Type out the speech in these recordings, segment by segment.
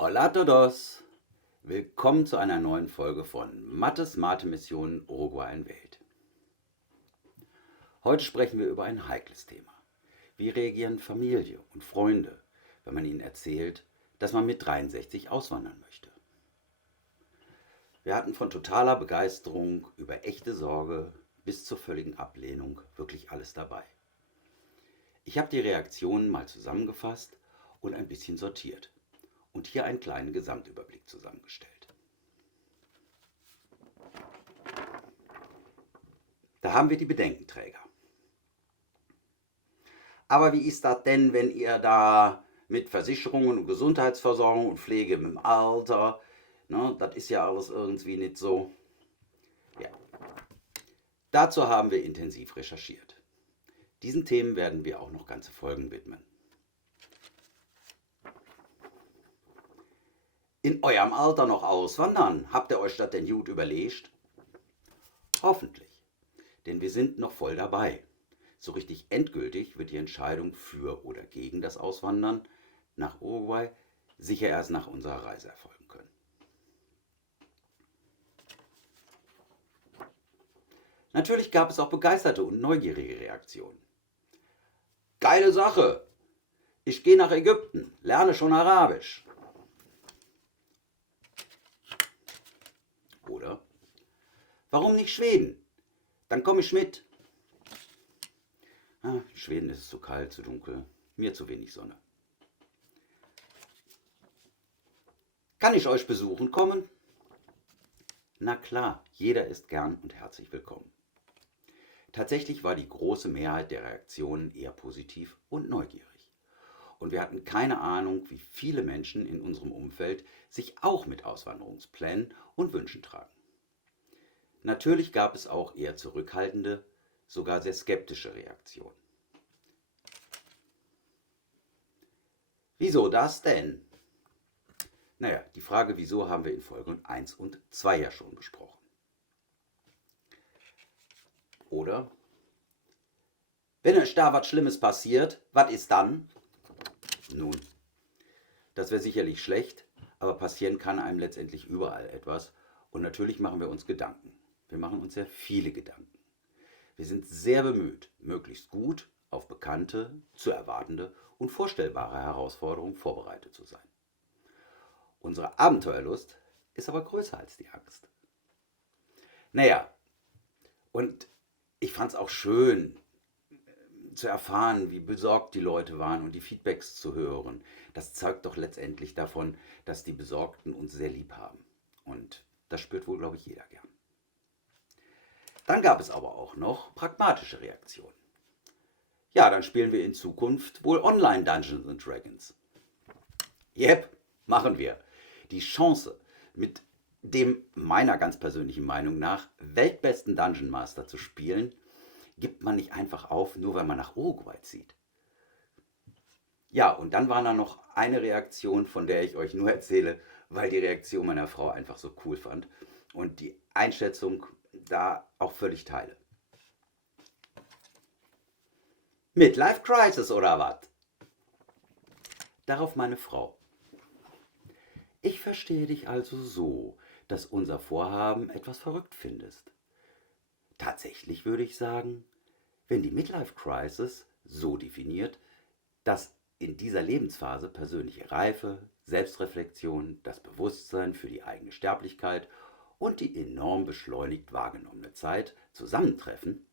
Hola a todos! Willkommen zu einer neuen Folge von Mattes Mate-Mission Uruguay in Welt. Heute sprechen wir über ein heikles Thema. Wie reagieren Familie und Freunde, wenn man ihnen erzählt, dass man mit 63 auswandern möchte? Wir hatten von totaler Begeisterung über echte Sorge bis zur völligen Ablehnung wirklich alles dabei. Ich habe die Reaktionen mal zusammengefasst und ein bisschen sortiert und hier einen kleinen Gesamtüberblick zusammengestellt. Da haben wir die Bedenkenträger. Aber wie ist das denn, wenn ihr da mit Versicherungen und Gesundheitsversorgung und Pflege im Alter, ne, das ist ja alles irgendwie nicht so. Ja, dazu haben wir intensiv recherchiert. Diesen Themen werden wir auch noch ganze Folgen widmen. In eurem Alter noch auswandern? Habt ihr euch das denn gut überlegt? Hoffentlich, denn wir sind noch voll dabei. So richtig endgültig wird die Entscheidung für oder gegen das Auswandern nach Uruguay sicher erst nach unserer Reise erfolgen können. Natürlich gab es auch begeisterte und neugierige Reaktionen. Geile Sache! Ich gehe nach Ägypten, lerne schon Arabisch. Oder? Warum nicht Schweden? Dann komme ich mit. Schweden ist es zu kalt, zu dunkel, mir zu wenig Sonne. Kann ich euch besuchen kommen? Na klar, jeder ist gern und herzlich willkommen. Tatsächlich war die große Mehrheit der Reaktionen eher positiv und neugierig. Und wir hatten keine Ahnung, wie viele Menschen in unserem Umfeld sich auch mit Auswanderungsplänen und Wünschen tragen. Natürlich gab es auch eher zurückhaltende, sogar sehr skeptische Reaktionen. Wieso das denn? Naja, die Frage wieso haben wir in Folge 1 und 2 ja schon besprochen. Oder? Wenn euch da was Schlimmes passiert, was ist dann? Nun, das wäre sicherlich schlecht, aber passieren kann einem letztendlich überall etwas. Und natürlich machen wir uns Gedanken. Wir machen uns sehr viele Gedanken. Wir sind sehr bemüht, möglichst gut auf bekannte, zu erwartende und vorstellbare Herausforderungen vorbereitet zu sein. Unsere Abenteuerlust ist aber größer als die Angst. Naja, und ich fand es auch schön zu erfahren, wie besorgt die Leute waren und die Feedbacks zu hören. Das zeugt doch letztendlich davon, dass die Besorgten uns sehr lieb haben. Und das spürt wohl, glaube ich, jeder gern. Dann gab es aber auch noch pragmatische Reaktionen. Ja, dann spielen wir in Zukunft wohl online Dungeons and Dragons. Yep, machen wir. Die Chance, mit dem meiner ganz persönlichen Meinung nach weltbesten Dungeon Master zu spielen, gibt man nicht einfach auf, nur weil man nach Uruguay zieht. Ja, und dann war da noch eine Reaktion, von der ich euch nur erzähle, weil die Reaktion meiner Frau einfach so cool fand und die Einschätzung da auch völlig teile. Midlife Crisis oder was? Darauf meine Frau. Ich verstehe dich also so, dass unser Vorhaben etwas verrückt findest. Tatsächlich würde ich sagen, wenn die Midlife Crisis so definiert, dass in dieser Lebensphase persönliche Reife, Selbstreflexion, das Bewusstsein für die eigene Sterblichkeit und die enorm beschleunigt wahrgenommene Zeit zusammentreffen,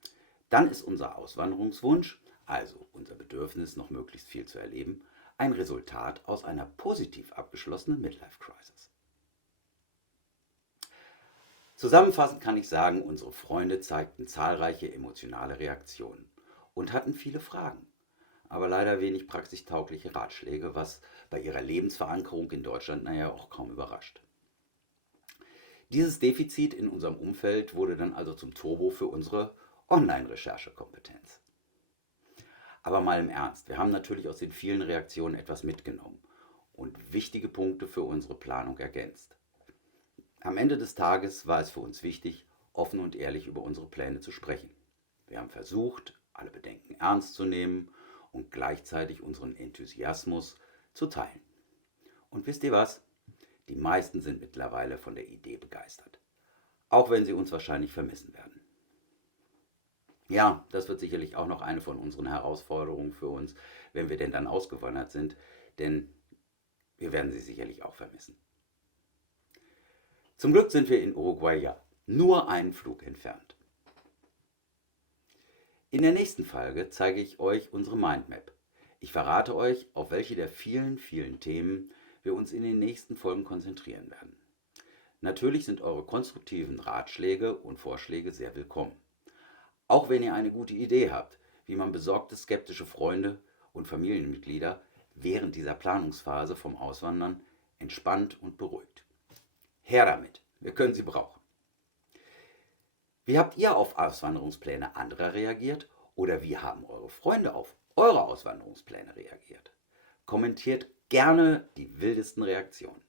dann ist unser Auswanderungswunsch, also unser Bedürfnis, noch möglichst viel zu erleben, ein Resultat aus einer positiv abgeschlossenen Midlife Crisis. Zusammenfassend kann ich sagen, unsere Freunde zeigten zahlreiche emotionale Reaktionen und hatten viele Fragen, aber leider wenig praxistaugliche Ratschläge, was bei ihrer Lebensverankerung in Deutschland auch kaum überrascht. Dieses Defizit in unserem Umfeld wurde dann also zum Turbo für unsere Online-Recherchekompetenz. Aber mal im Ernst, wir haben natürlich aus den vielen Reaktionen etwas mitgenommen und wichtige Punkte für unsere Planung ergänzt. Am Ende des Tages war es für uns wichtig, offen und ehrlich über unsere Pläne zu sprechen. Wir haben versucht, alle Bedenken ernst zu nehmen und gleichzeitig unseren Enthusiasmus zu teilen. Und wisst ihr was? Die meisten sind mittlerweile von der Idee begeistert, auch wenn sie uns wahrscheinlich vermissen werden. Ja, das wird sicherlich auch noch eine von unseren Herausforderungen für uns, wenn wir denn dann ausgewandert sind, denn wir werden sie sicherlich auch vermissen. Zum Glück sind wir in Uruguay ja nur einen Flug entfernt. In der nächsten Folge zeige ich euch unsere Mindmap. Ich verrate euch, auf welche der vielen, vielen Themen wir uns in den nächsten Folgen konzentrieren werden. Natürlich sind eure konstruktiven Ratschläge und Vorschläge sehr willkommen. Auch wenn ihr eine gute Idee habt, wie man besorgte, skeptische Freunde und Familienmitglieder während dieser Planungsphase vom Auswandern entspannt und beruhigt. Her damit, wir können sie brauchen. Wie habt ihr auf Auswanderungspläne anderer reagiert oder wie haben eure Freunde auf eure Auswanderungspläne reagiert? Kommentiert gerne die wildesten Reaktionen.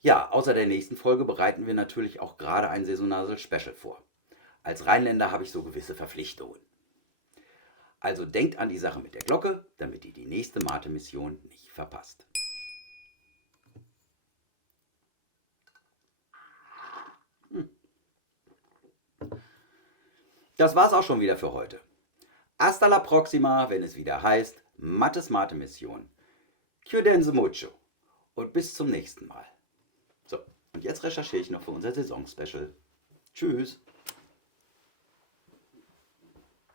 Ja, außer der nächsten Folge bereiten wir natürlich auch gerade ein saisonales Special vor. Als Rheinländer habe ich so gewisse Verpflichtungen. Also denkt an die Sache mit der Glocke, damit ihr die nächste Mate-Mission nicht verpasst. Das war's auch schon wieder für heute. Hasta la próxima, wenn es wieder heißt Mattes Mate-Mission. Cuídense mucho und bis zum nächsten Mal. So, und jetzt recherchiere ich noch für unser Saison-Special. Tschüss.